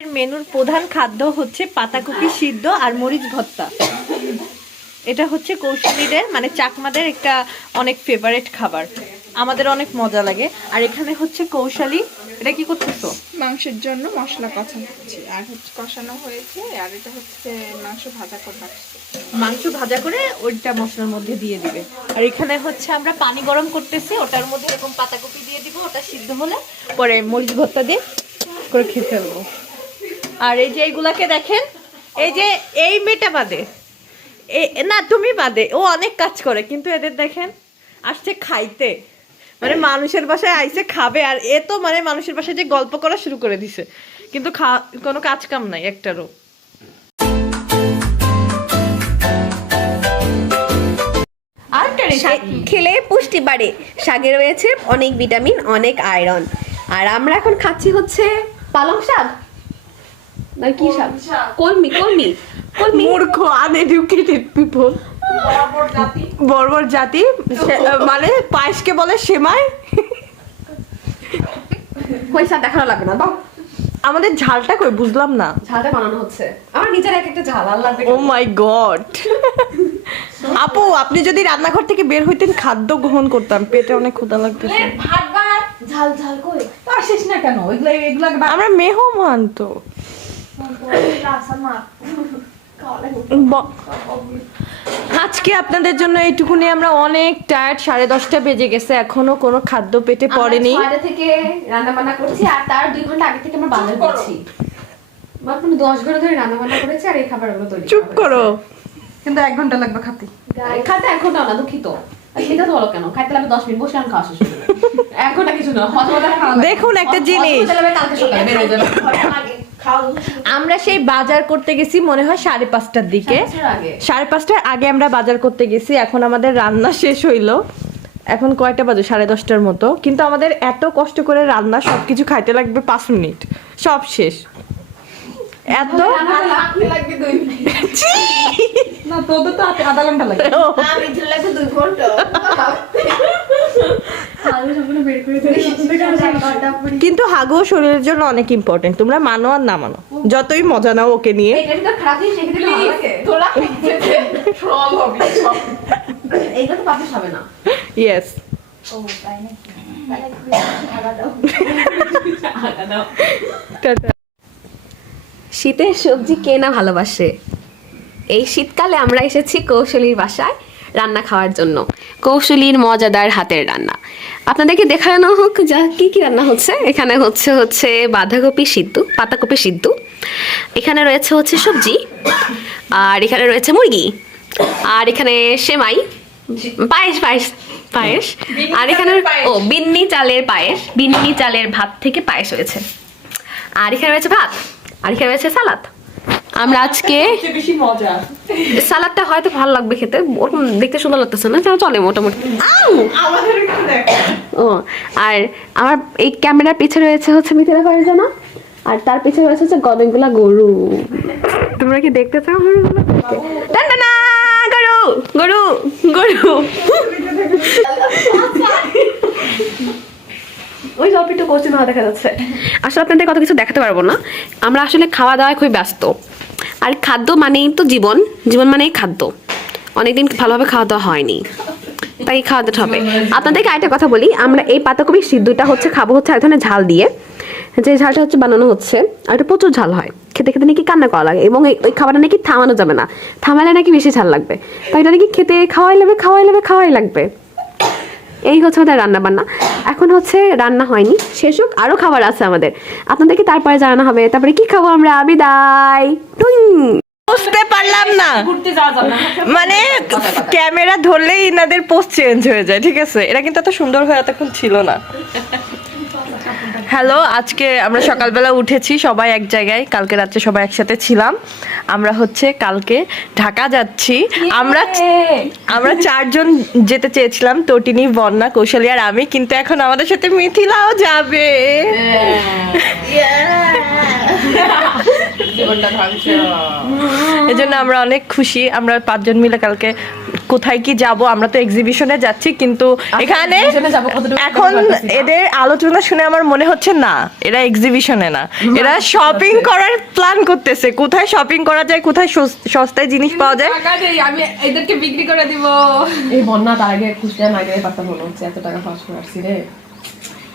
মেনুর প্রধান খাদ্য হচ্ছে পাতাকপি সিদ্ধ আর মরিচ ভর্তা। এটা হচ্ছে কৌশলীদের মানে চাকমাদের একটা অনেক ফেভারেট খাবার। আমাদের অনেক মজা লাগে। আর এখানে হচ্ছে কৌশলী এটা কি করতেছো? মাংসের জন্য মশলা কষানো হচ্ছে। আর হচ্ছে কষানো হয়েছে আর এটা হচ্ছে মাংস ভাজা করে মাংস ভাজা করে ওইটা মশলার মধ্যে দিয়ে দিবে। আর এখানে হচ্ছে আমরা পানি গরম করতেছি ওটার মধ্যে এরকম পাতাকপি দিয়ে দিব ওটা সিদ্ধ হলে পরে মরিচ ভর্তা দিয়ে করে খেয়ে ফেলব। আর এই যে এইগুলাকে দেখেন এই যে এই মেয়েটা বাদে। না তুমি বাদে। ও অনেক কাজ করে কিন্তু এদের দেখেন আসছে খাইতে। মানে মানুষের বাসায় আইসে খাবে আর এ তো মানে মানুষের বাসায় যে গল্প করা শুরু করে দিছে। কিন্তু কোনো কাজ কাম নাই একটারও। খেলে পুষ্টি বাড়ে। শাকে রয়েছে অনেক ভিটামিন অনেক আয়রন। আর আমরা এখন খাচ্ছি হচ্ছে পালং শাক। না কি শাক কলমি কলমি কলমি মূর্খ আনএডুকেটেড পিপল বর্বর জাতি। মানে পায়েসকে বলে সেমাই। পয়সা দেখানো লাগবে না আমাদের ঝালটা কই বুঝলাম না। ঝালটা বানানো হচ্ছে। আমার নিজের এক একটা ঝাল আল্লাহ ও মাই গড আপু আপনি যদি রান্নাঘর থেকে বের হইতেন খাদ্য গ্রহণ করতাম। পেটে অনেক ক্ষুধা লাগতেছে। ভাত ভাত ঝাল ঝাল কই? আসিস না কেন? এগুলো এগুলো আমরা মেহমান তো। আজকে আপনাদের জন্য এইটুকুনি আমরা অনেক টায়ার্ড সাড়ে দশটা বেজে গেছে এখনও কোনো খাদ্য পেটে পড়েনি। থেকে রান্না বান্না করছি আর তার দুই ঘণ্টা আগে থেকে আমরা বাজার করছি। মাত্র দশ ঘণ্টা ধরে রান্না বান্না করেছি আর এই খাবারগুলো তৈরি চুপ করো কিন্তু এক ঘণ্টা লাগবে খাতে। খাতে এক ঘণ্টা না দুঃখিত আর তো হলো কেন? খাইতে লাগবে দশ মিনিট বসে আমি খাওয়া শেষ কিছু না। দেখুন একটা জিনিস। কালকে সকালে বের যাবে। আমরা সেই বাজার করতে গেছি মনে হয় সাড়ে পাঁচটার দিকে। সাড়ে পাঁচটার আগে। আমরা বাজার করতে গেছি। এখন আমাদের রান্না শেষ হইল। এখন কয়টা বাজে? সাড়ে দশটার মতো। কিন্তু আমাদের এত কষ্ট করে রান্না সবকিছু খাইতে লাগবে পাঁচ মিনিট। সব শেষ। এত লাগবে না তো আধা ঘণ্টা লাগবে। কিন্তু হাগু শরীরের জন্য অনেক ইম্পর্টেন্ট তোমরা মানো আর না মানো। যতই মজা নাও ওকে নিয়ে। ইয়েস শীতের সবজি কে না ভালোবাসে? এই শীতকালে আমরা এসেছি কৌশলীর বাসায়। রান্না খাওয়ার জন্য। কৌশলীর মজাদার হাতের রান্না। আপনাদেরকে দেখানো হোক যা, কী কী রান্না হচ্ছে। এখানে হচ্ছে হচ্ছে বাঁধাকপি সিদ্ধ, পাতাকপি সিদ্ধ। এখানে রয়েছে হচ্ছে সবজি, আর এখানে রয়েছে মুরগি, আর এখানে সেমাই, পায়েস পায়েস পায়েস। আর এখানে, ও, বিন্নি চালের পায়েস, বিন্নি চালের ভাত থেকে পায়েস হয়েছে। আর এখানে রয়েছে ভাত, আর এখানে রয়েছে সালাদ। আমরা আজকে সালাদটা হয়তো ভালো লাগবে খেতে। ওরকম দেখতে সুন্দর লাগতেছে না? যেন চলে মোটামুটি। ও আর আমার এই ক্যামেরার পিছে রয়েছে হচ্ছে মিথিলা ফারজানা আর তার পিছে রয়েছে হচ্ছে অনেকগুলা গরু। তোমরা কি দেখতে চাও গরুগুলো! গরু! গরু! গরু! ওই কোচিন হওয়া দেখা যাচ্ছে। আসলে আপনাদের কত কিছু দেখাতে পারব না। আমরা আসলে খাওয়া দাওয়ায় খুবই ব্যস্ত। আর খাদ্য মানেই তো জীবন জীবন মানেই খাদ্য। অনেকদিন ভালোভাবে খাওয়া দাওয়া হয়নি। তাই খাওয়া দাওয়া হবে। আপনাদেরকে আরেকটা কথা বলি, আমরা এই পাতাকপি সিদ্ধটা হচ্ছে খাব হচ্ছে এক ধরনের ঝাল দিয়ে। যে ঝালটা হচ্ছে বানানো হচ্ছে, আর এটা প্রচুর ঝাল হয়। খেতে খেতে নাকি কান্না করা লাগে, এবং ওই খাবারটা নাকি থামানো যাবে না। থামালে নাকি বেশি ঝাল লাগবে। তাই এটা নাকি খেতে খাওয়াই লাগবে খাওয়াই লাগবে খাওয়াই লাগবে। এই হচ্ছে আমাদের রান্না বান্না এখন হচ্ছে রান্না হয়নি শেষ হোক আরও খাবার আছে আমাদের। আপনাদেরকে তারপরে জানানো হবে তারপরে কি খাব আমরা? বিদায়। টুইং। বুঝতে পারলাম না। মানে ক্যামেরা ধরলেই ইনাদের পোস্ট চেঞ্জ হয়ে যায় ঠিক আছে? এটা কিন্তু এত সুন্দর হয়ে এতক্ষণ ছিল না। হ্যালো আজকে আমরা সকালবেলা উঠেছি সবাই এক জায়গায় কালকে রাত্রে সবাই একসাথে ছিলাম। আমরা হচ্ছে কালকে ঢাকা যাচ্ছি। আমরা আমরা চারজন যেতে চেয়েছিলাম তটিনি বন্যা কৌশলী আর আমি কিন্তু এখন আমাদের সাথে মিথিলাও যাবে। এজন্য আমরা অনেক খুশি আমরা পাঁচজন মিলে কালকে কোথায় কি যাব? আমরা তো এক্সিবিশনে যাচ্ছি কিন্তু এখানে কতটুকু এখন বলতে পারতেছি না। এদের আলোচনা শুনে আমার মনে হচ্ছে না এরা এক্সিবিশনে না। এরা শপিং করার প্ল্যান করতেছে। কোথায় শপিং করা যায় কোথায় সস- সস্তায় জিনিস পাওয়া যায়? টাকা দেই আমি এদেরকে বিক্রি করে দিব। এই বন্যা তার আগে খুশি না গেলে পারতাম মনে হচ্ছে এত টাকা খরচ করে আসছি রে।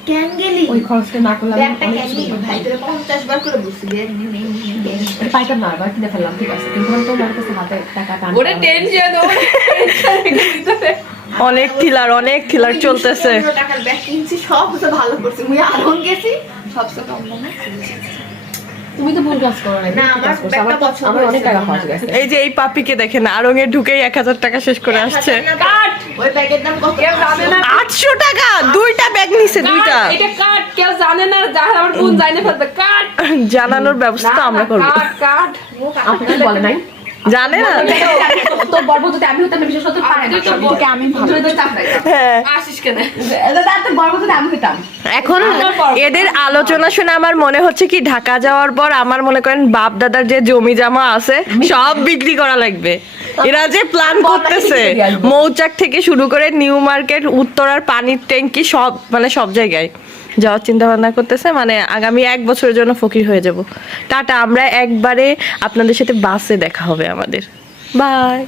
কেন গেলি ওই খরচটা না করলে ব্যাগটা অনেক কেন সুবিধা ভাই তোরা পঞ্চাশ বার করে বলছি ব্যাগ নিয়ে নিয়ে নে, ব্যাগ এটা পাইতাম না এবার কিনে ফেললাম ঠিক আছে। কিন্তু তো আমার কাছে হাতে টাকা টান ওরে টেনশন ওরে অনেক থিলার অনেক থিলার চলতেছে। পনেরো টাকার ব্যাগ কিনছি সব ভালো করছে। মুই আরং গেছি সব তুমি তো ভুল কাজ করো না আমার অনেক টাকা খরচ গেছে। এই যে এই পাপিকে দেখেন আরঙে ঢুকেই এক হাজার টাকা শেষ করে আসছে। কাট! ওই ব্যাগের দাম কত? কেউ জানে না। আটশো টাকা! দুইটা ব্যাগ নিছে দুইটা। এটা কাট! কেউ জানে না যার আমার জানে ফেলবে। কাট! জানানোর ব্যবস্থা আমরা করব। কাট কাট! আপনি বলে নাই জানে না? তো বলব যদি আমি হতাম বিশেষ করতে পারে না। তুই তো আমি ভালো। তো হ্যাঁ। আসিস কেন? গর্ব যদি আমি হতাম এখন এদের আলোচনা শুনে আমার মনে হচ্ছে কি ঢাকা যাওয়ার পর আমার মনে করেন বাপ দাদার যে জমি জমা আছে সব বিক্রি করা লাগবে। এরা যে প্ল্যান করতেছে মৌচাক থেকে শুরু করে নিউ মার্কেট উত্তরার পানির ট্যাঙ্কি সব মানে সব জায়গায়। যাওয়ার চিন্তা ভাবনা করতেছে মানে আগামী এক বছরের জন্য ফকির হয়ে যাব। টাটা, আমরা একবারে আপনাদের সাথে বাসে দেখা হবে আমাদের। বাই।